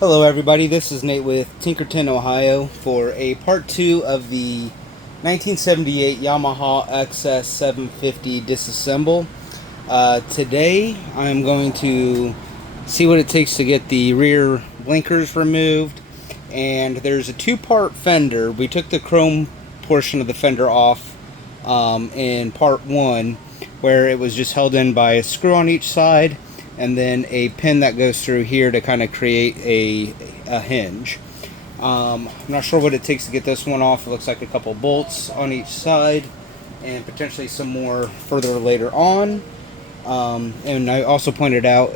Hello everybody, this is Nate with Tinkerton, Ohio for a part 2 of the 1978 Yamaha XS750 disassemble. Today I'm going to see what it takes to get the rear blinkers removed, and there's a two-part fender. We took the chrome portion of the fender off in part 1, where it was just held in by a screw on each side and then a pin that goes through here to kind of create a hinge. I'm not sure what it takes to get this one off. It looks like a couple bolts on each side and potentially some more further later on. And I also pointed out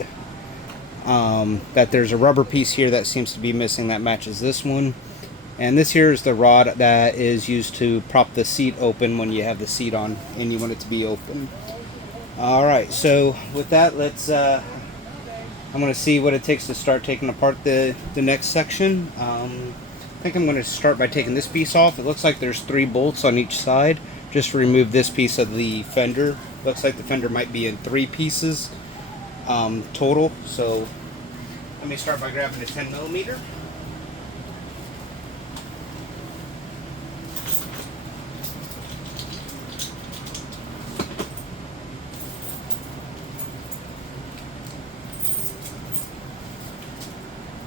that there's a rubber piece here that seems to be missing that matches this one. And this here is the rod that is used to prop the seat open when you have the seat on and you want it to be open. Alright, so with that, I'm going to see what it takes to start taking apart the next section. I think I'm going to start by taking this piece off. It looks like there's 3 bolts on each side. Just to remove this piece of the fender. Looks like the fender might be in 3 pieces total. So let me start by grabbing a 10mm.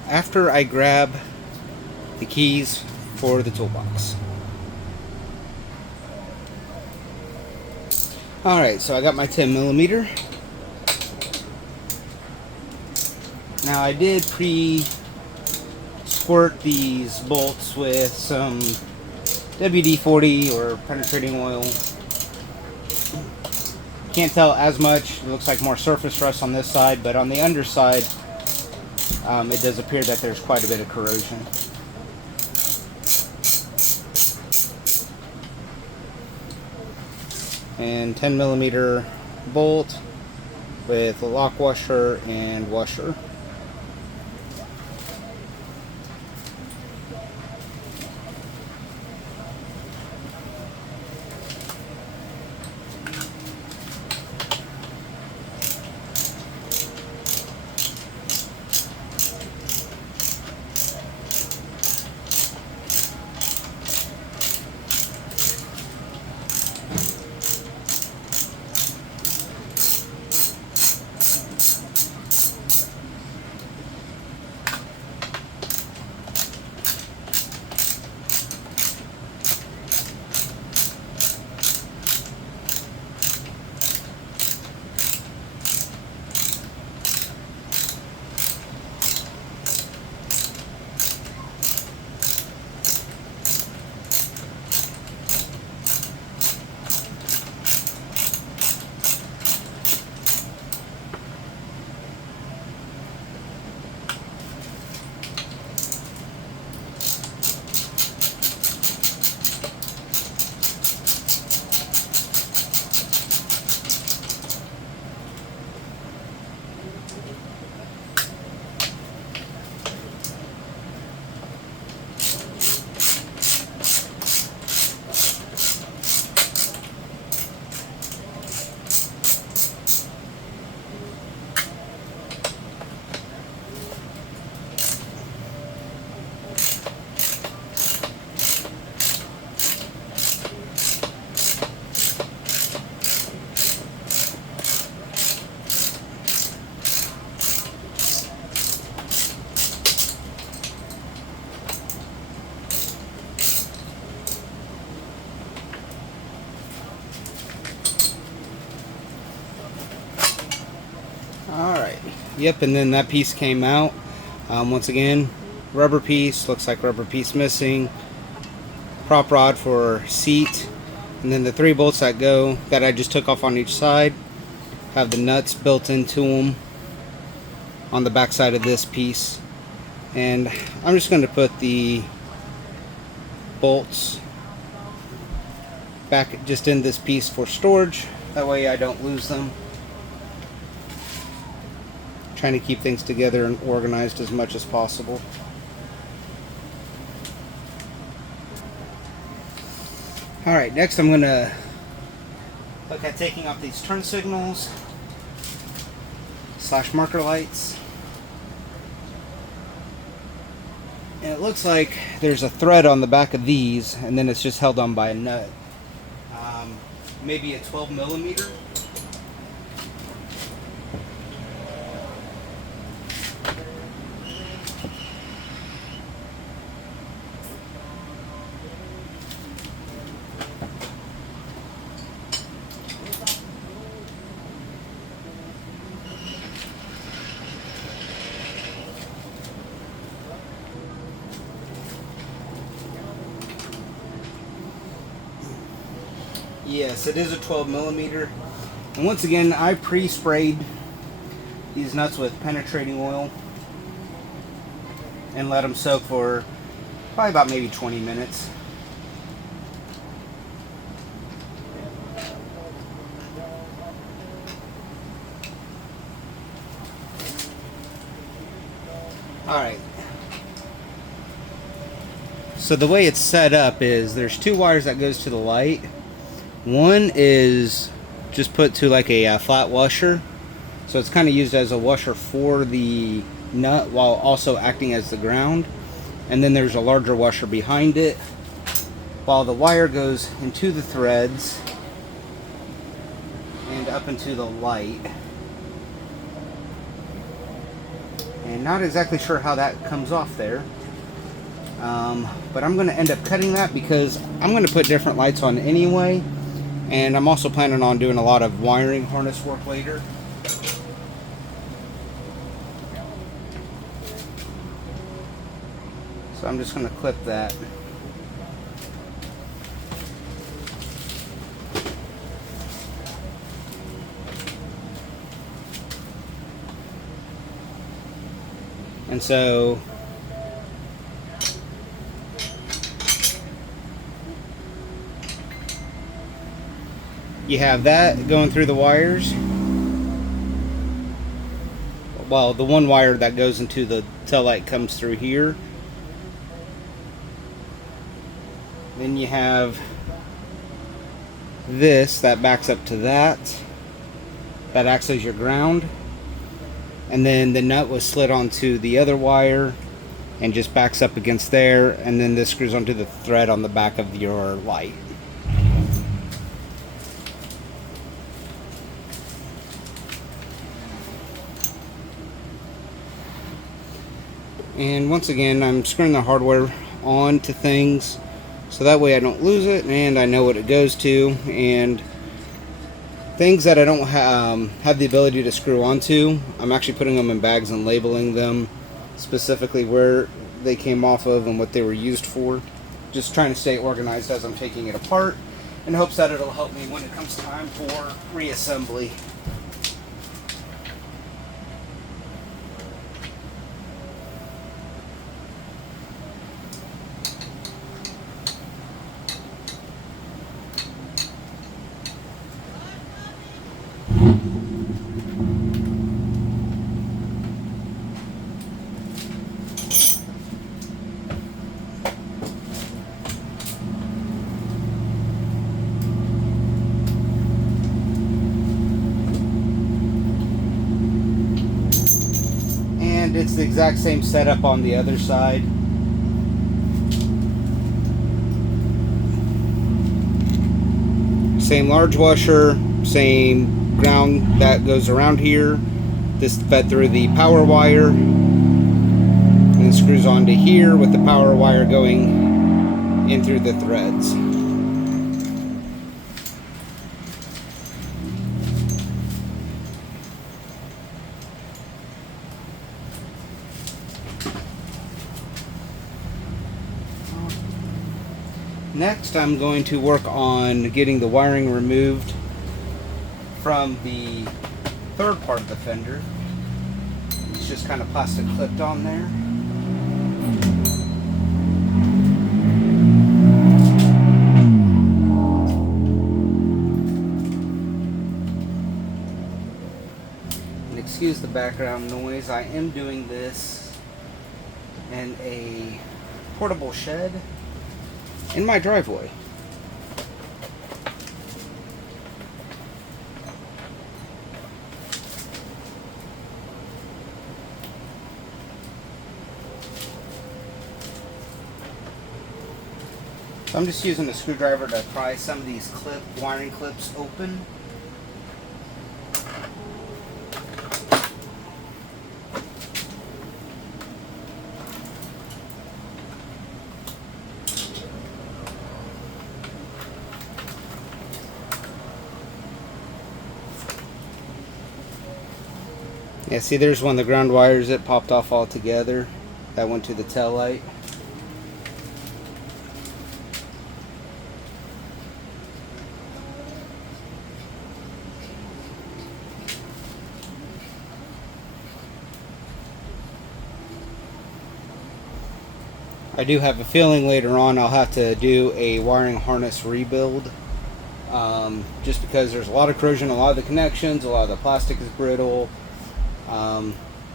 After I grab the keys for the toolbox. Alright, so I got my 10mm. Now I did pre-squirt these bolts with some WD-40 or penetrating oil. Can't tell as much. It looks like more surface rust on this side, but on the underside it does appear that there's quite a bit of corrosion. And 10mm bolt with a lock washer and washer. Alright, yep, and then that piece came out. Once again, rubber piece, looks like rubber piece missing. Prop rod for seat. And then the 3 bolts that I just took off on each side have the nuts built into them on the back side of this piece. And I'm just going to put the bolts back just in this piece for storage. That way I don't lose them. Trying to keep things together and organized as much as possible. Alright, next I'm going to look at taking off these turn signals / marker lights. And it looks like there's a thread on the back of these, and then it's just held on by a nut. Maybe a 12 millimeter. Yes, it is a 12 millimeter. And once again, I pre-sprayed these nuts with penetrating oil and let them soak for probably about maybe 20 minutes. Alright. So the way it's set up is there's two wires that goes to the light. One is just put to like a flat washer, so it's kind of used as a washer for the nut while also acting as the ground. And then there's a larger washer behind it while the wire goes into the threads and up into the light. And not exactly sure how that comes off there, but I'm going to end up cutting that because I'm going to put different lights on anyway. And I'm also planning on doing a lot of wiring harness work later. So I'm just going to clip that. And so you have that going through the wires. Well, the one wire that goes into the tail light comes through here. Then you have this that backs up to that. That acts as your ground. And then the nut was slid onto the other wire and just backs up against there. And then this screws onto the thread on the back of your light. And once again, I'm screwing the hardware onto things so that way I don't lose it and I know what it goes to. And things that I don't have the ability to screw onto, I'm actually putting them in bags and labeling them specifically where they came off of and what they were used for. Just trying to stay organized as I'm taking it apart in hopes that it'll help me when it comes time for reassembly. And it's the exact same setup on the other side. Same large washer, same ground that goes around here. This fed through the power wire and it screws onto here with the power wire going in through the threads. Next, I'm going to work on getting the wiring removed from the third part of the fender. It's just kind of plastic clipped on there. And excuse the background noise, I am doing this in a portable shed in my driveway. So I'm just using a screwdriver to pry some of these wiring clips open. Yeah, see, there's one of the ground wires that popped off altogether. That went to the tail light. I do have a feeling later on I'll have to do a wiring harness rebuild. Just because there's a lot of corrosion, a lot of the connections, a lot of the plastic is brittle.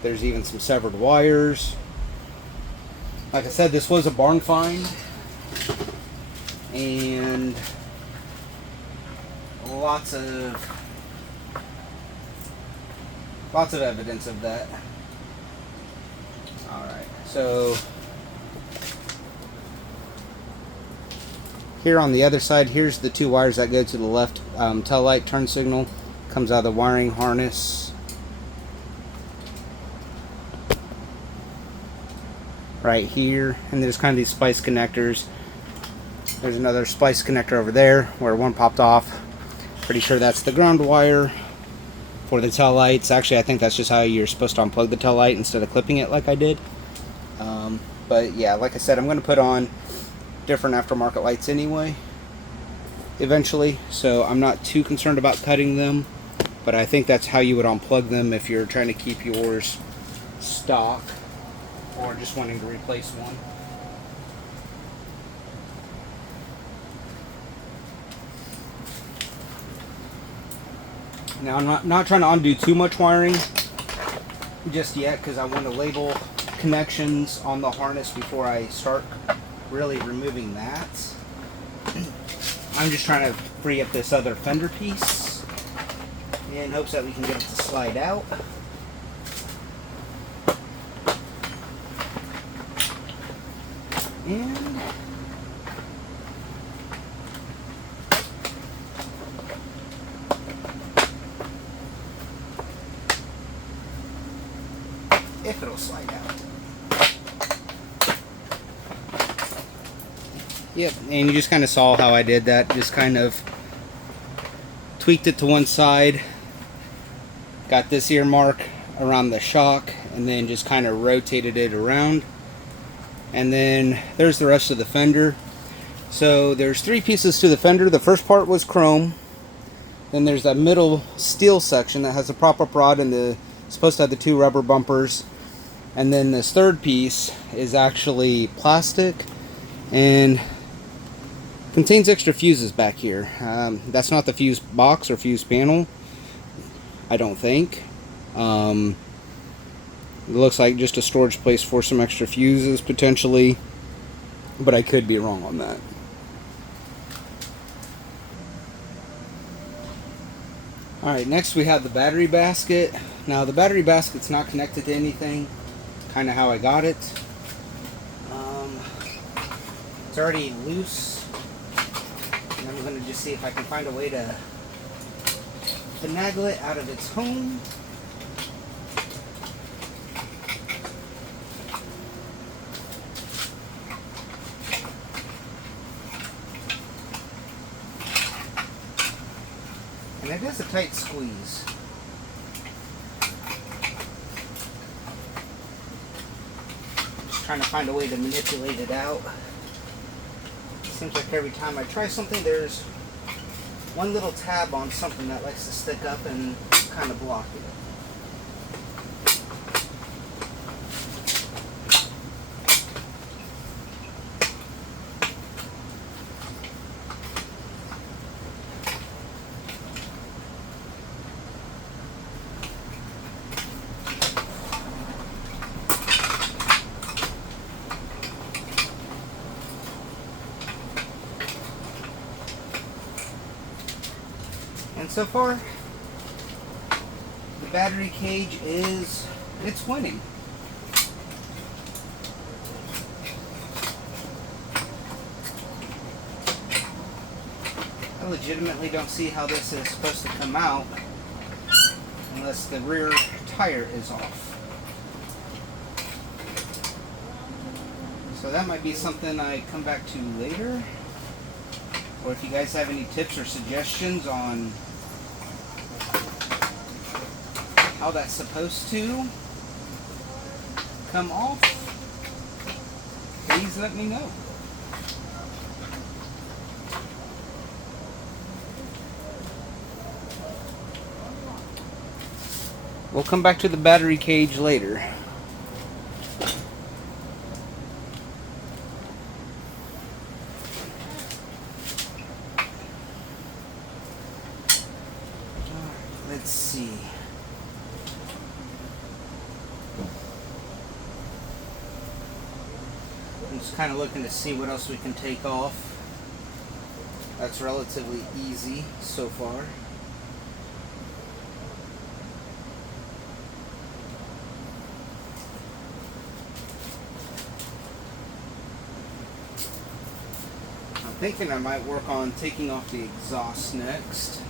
There's even some severed wires. Like I said, this was a barn find, and lots of evidence of that. Alright, so here on the other side, here's the two wires that go to the left tail light turn signal. Comes out of the wiring harness. Right here, and there's kind of these splice connectors. There's another splice connector over there where one popped off. Pretty sure that's the ground wire for the tail lights. Actually, I think that's just how you're supposed to unplug the tail light instead of clipping it like I did. But yeah, like I said, I'm going to put on different aftermarket lights anyway eventually, so I'm not too concerned about cutting them, but I think that's how you would unplug them if you're trying to keep yours stock or just wanting to replace one. Now, I'm not trying to undo too much wiring just yet because I want to label connections on the harness before I start really removing that. I'm just trying to free up this other fender piece in hopes that we can get it to slide out. And if it'll slide out. Yep, and you just kind of saw how I did that. Just kind of tweaked it to one side, got this ear mark around the shock, and then just kind of rotated it around. And then there's the rest of the fender. So there's three pieces to the fender. The first part was chrome. Then there's that middle steel section that has the prop-up rod and it's supposed to have the two rubber bumpers. And then this third piece is actually plastic and contains extra fuses back here. That's not the fuse box or fuse panel, I don't think. It looks like just a storage place for some extra fuses potentially, but I could be wrong on that. Alright, next we have the battery basket. Now the battery basket's not connected to anything, kind of how I got it. It's already loose, and I'm going to just see if I can find a way to finagle it out of its home. And it is a tight squeeze. Just trying to find a way to manipulate it out. It seems like every time I try something, there's one little tab on something that likes to stick up and kind of block it. And so far, the battery cage it's winning. I legitimately don't see how this is supposed to come out unless the rear tire is off. So that might be something I come back to later. Or if you guys have any tips or suggestions on how that's supposed to come off, please let me know. We'll come back to the battery cage later. Let's see. I'm just kind of looking to see what else we can take off. That's relatively easy so far. I'm thinking I might work on taking off the exhaust next.